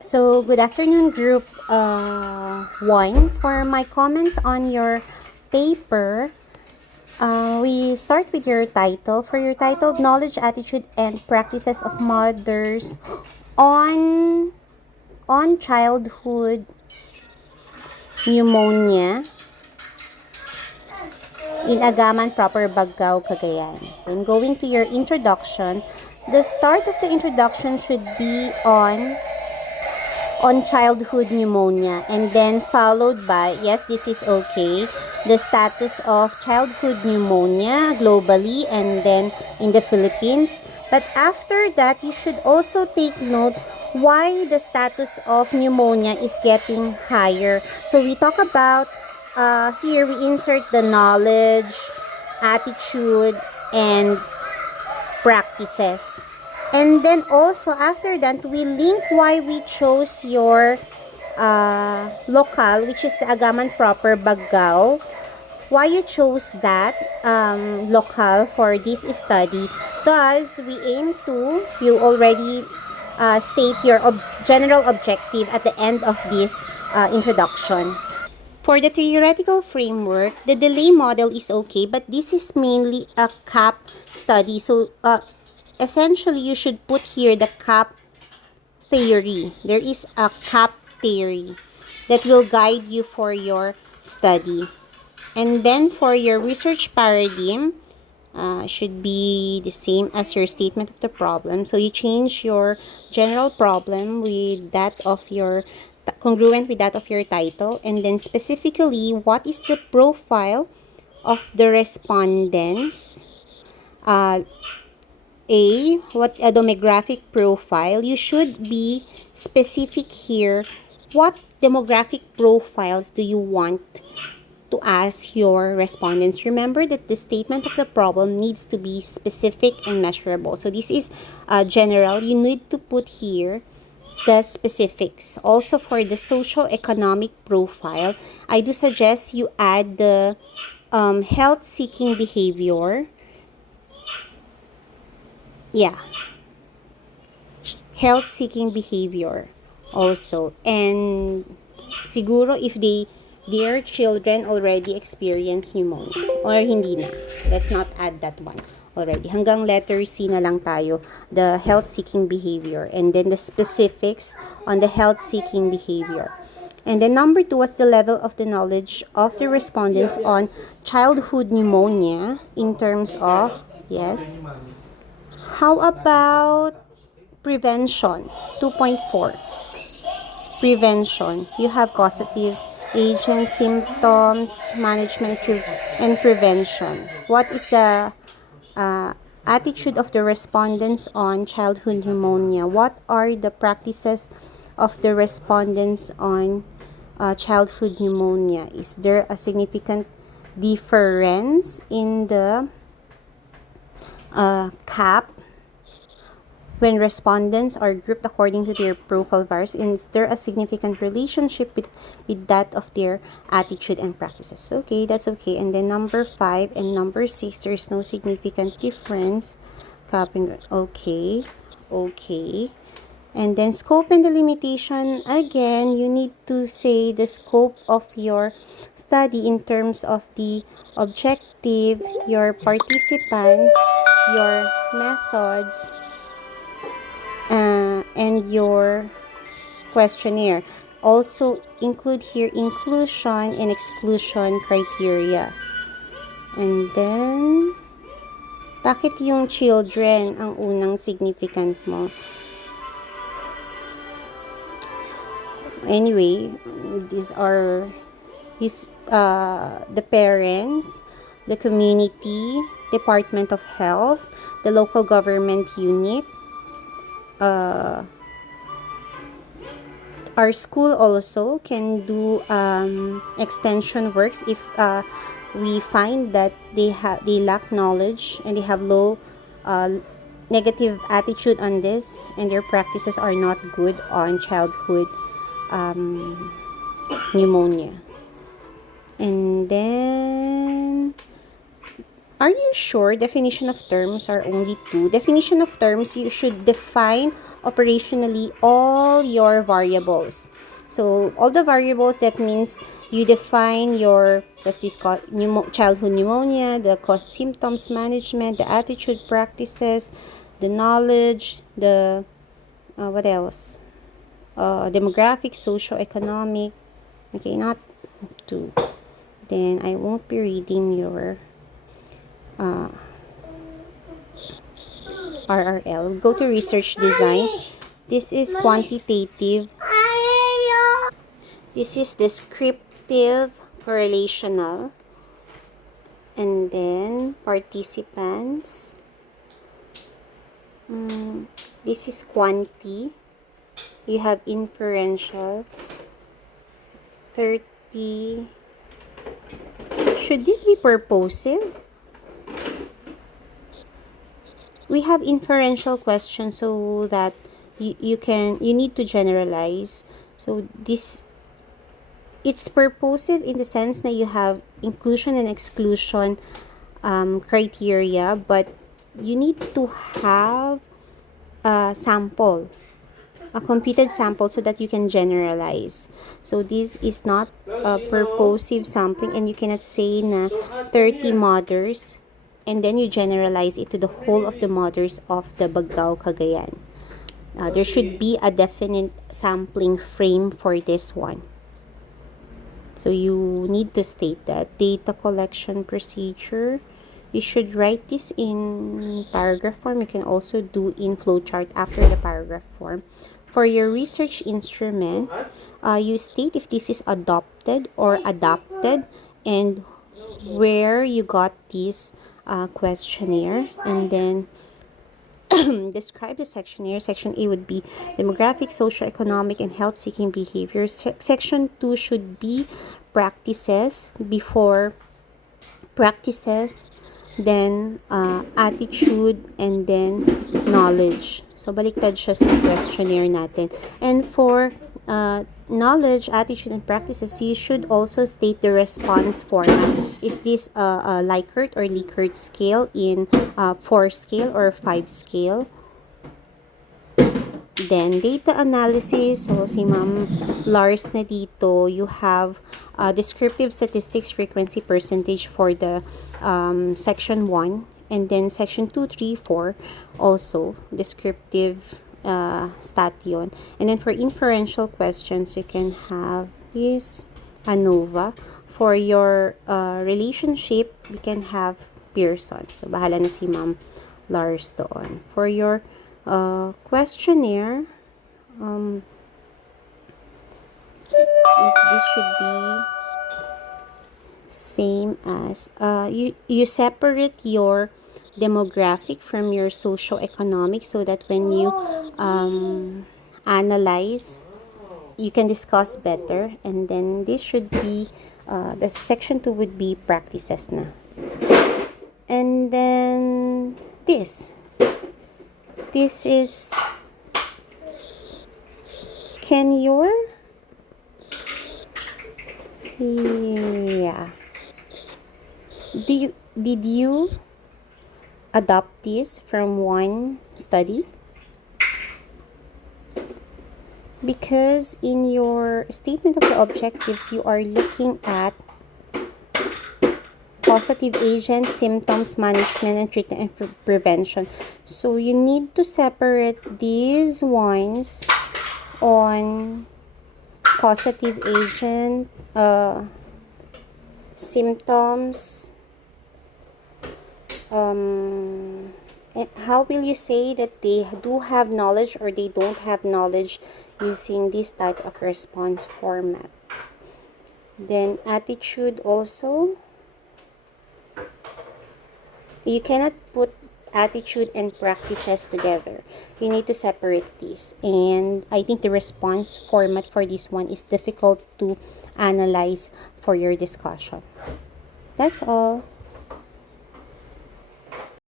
So, good afternoon, Group 1. For my comments on your paper, we start with your title. For your title, Knowledge, Attitude, and Practices of Mothers on, on Childhood Pneumonia in Agaman Proper, Baggao, Cagayan. Then going to your introduction, the start of the introduction should be on childhood pneumonia, and then followed by, yes, this is okay, the status of childhood pneumonia globally and then in the Philippines. But after that, you should also take note why the status of pneumonia is getting higher. So we talk about, here we insert the knowledge, attitude, and practices. And then also after that, we link why we chose your local, which is the Agaman Proper, Baggao. Why you chose that local for this study. Thus, we aim to, you already state your general objective at the end of this introduction. For the theoretical framework, the delay model is okay, but this is mainly a CAP study. So, essentially, you should put here the CAP theory. There is a CAP theory that will guide you for your study. And then for your research paradigm, should be the same as your statement of the problem. So you change your general problem with that of your congruent with that of your title, and then specifically what is the profile of the respondents. What a demographic profile. You should be specific here. What demographic profiles do you want to ask your respondents? Remember that the statement of the problem needs to be specific and measurable. So this is general. You need to put here the specifics. Also for the social economic profile, I do suggest you add the health seeking behavior. Yeah, health seeking behavior also. And siguro if their children already experience pneumonia or hindi na, let's not add that one already. Hanggang letter C na lang tayo, the health seeking behavior, and then the specifics on the health seeking behavior. And then number 2 was the level of the knowledge of the respondents on childhood pneumonia in terms of, yes. How about prevention? 2.4. Prevention. You have causative agent, symptoms, management, and prevention. What is the attitude of the respondents on childhood pneumonia? What are the practices of the respondents on childhood pneumonia? Is there a significant difference in the CAP when respondents are grouped according to their profile virus? Is there a significant relationship with that of their attitude and practices? Okay, that's okay. And then number 5 and number 6, there's no significant difference. Copying, okay, okay. And then scope and delimitation, again, you need to say the scope of your study in terms of the objective, your participants, your methods, and your questionnaire. Also include here inclusion and exclusion criteria. And then, bakit yung children ang unang significant mo? Anyway, these are the parents, the community, Department of Health, the local government unit, our school also can do extension works if we find that they lack knowledge and they have low negative attitude on this, and their practices are not good on childhood pneumonia. And then, are you sure definition of terms are only 2? Definition of terms, you should define operationally all your variables. So all the variables, that means you define your, what's this called, childhood pneumonia, the cause, symptoms management, the attitude practices, the knowledge, the what else? Demographic, socio-economic. Okay, not two. Then I won't be reading your RRL. Go to research design. This is quantitative. This is descriptive correlational. And then participants. This is quanti. You have inferential. 30. Should this be purposive? We have inferential questions so that you need to generalize. So this, it's purposive in the sense that you have inclusion and exclusion criteria, but you need to have a sample, a computed sample, so that you can generalize. So this is not a purposive sampling, and you cannot say na 30 mothers and then you generalize it to the whole of the mothers of the Bagao, Cagayan. There should be a definite sampling frame for this one. So you need to state that. Data collection procedure, you should write this in paragraph form. You can also do in flowchart after the paragraph form. For your research instrument, you state if this is adopted or adapted and where you got this questionnaire, and then describe the sectionnaire. Section A would be demographic, socio-economic, and health-seeking behaviors. Section 2 should be practices, before practices, then attitude, and then knowledge. So, baliktad siya sa questionnaire natin. And for knowledge, attitude, and practices, you should also state the response format. Is this a Likert or Likert scale in 4 scale or 5 scale? Then, data analysis. So, si Ma'am Lars na dito, you have descriptive statistics frequency percentage for the section 1. And then, section 2, 3, 4, also descriptive stat yun. And then, for inferential questions, you can have this ANOVA. For your relationship, we can have Pearson. So, bahala na si Ma'am Lars doon. For your questionnaire, this should be same as you separate your demographic from your socio-economic, so that when you analyze, you can discuss better. And then this should be the section 2 would be practices na. And then this is, can your, yeah, did you adopt this from one study? Because in your statement of the objectives, you are looking at causative agents, symptoms management, and treatment and prevention. So you need to separate these ones on causative agent, symptoms. And how will you say that they do have knowledge or they don't have knowledge using this type of response format? Then attitude also. You cannot put attitude and practices together. You need to separate these. And I think the response format for this one is difficult to analyze for your discussion. That's all.